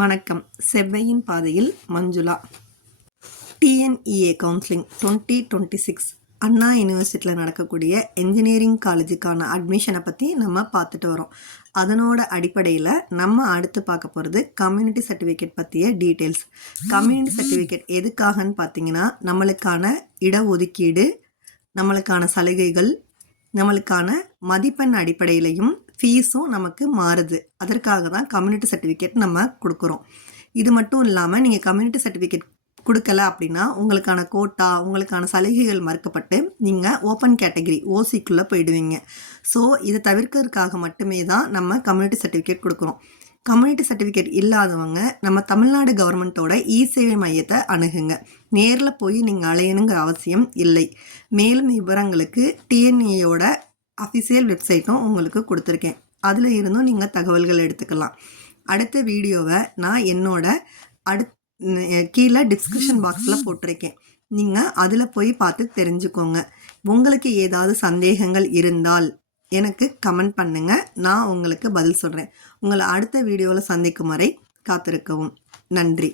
வணக்கம். செவ்வையின் பாதையில் Manjula. TNEA counselling 2026 அண்ணா யூனிவர்சிட்டியில் நடக்கக்கூடிய என்ஜினியரிங் காலேஜுக்கான அட்மிஷனை பற்றி நம்ம பார்த்துட்டு வரோம். அதனோட அடிப்படையில் நம்ம அடுத்து பார்க்க போகிறது கம்யூனிட்டி சர்டிஃபிகேட் பற்றிய டீட்டெயில்ஸ். கம்யூனிட்டி சர்டிஃபிகேட் எதுக்காகன்னு பார்த்தீங்கன்னா, நம்மளுக்கான இடஒதுக்கீடு, நம்மளுக்கான சலுகைகள், நம்மளுக்கான மதிப்பெண் அடிப்படையிலையும் ஃபீஸும் நமக்கு மாறுது. அதற்காக தான் கம்யூனிட்டி சர்டிஃபிகேட் நம்ம கொடுக்குறோம். இது மட்டும் இல்லாமல் நீங்கள் கம்யூனிட்டி சர்டிஃபிகேட் கொடுக்கல அப்படின்னா உங்களுக்கான கோட்டா, உங்களுக்கான சலுகைகள் மறுக்கப்பட்டு நீங்கள் ஓப்பன் கேட்டகரி ஓசிக்குள்ளே போயிடுவீங்க. ஸோ இதை தவிர்க்கிறதுக்காக மட்டுமே தான் நம்ம கம்யூனிட்டி சர்டிஃபிகேட் கொடுக்குறோம். கம்யூனிட்டி சர்டிஃபிகேட் இல்லாதவங்க நம்ம தமிழ்நாடு கவர்மெண்ட்டோட இ-சேவை மையத்தை அணுகுங்க. நேரில் போய் நீங்கள் அலையணுங்கிற அவசியம் இல்லை. மேலும் விவரங்களுக்கு டிஎன்ஏயோட அஃபிஷியல் வெப்சைட்டும் உங்களுக்கு கொடுத்துருக்கேன். அதில் இருந்தும் நீங்கள் தகவல்கள் எடுத்துக்கலாம். அடுத்த வீடியோவை நான் என்னோட கீழே டிஸ்கிரிப்ஷன் பாக்ஸில் போட்டிருக்கேன். நீங்கள் அதில் போய் பார்த்து தெரிஞ்சுக்கோங்க. உங்களுக்கு ஏதாவது சந்தேகங்கள் இருந்தால் எனக்கு கமெண்ட் பண்ணுங்கள். நான் உங்களுக்கு பதில் சொல்கிறேன். உங்களை அடுத்த வீடியோவில் சந்திக்கும் வரை காத்திருக்கவும். நன்றி.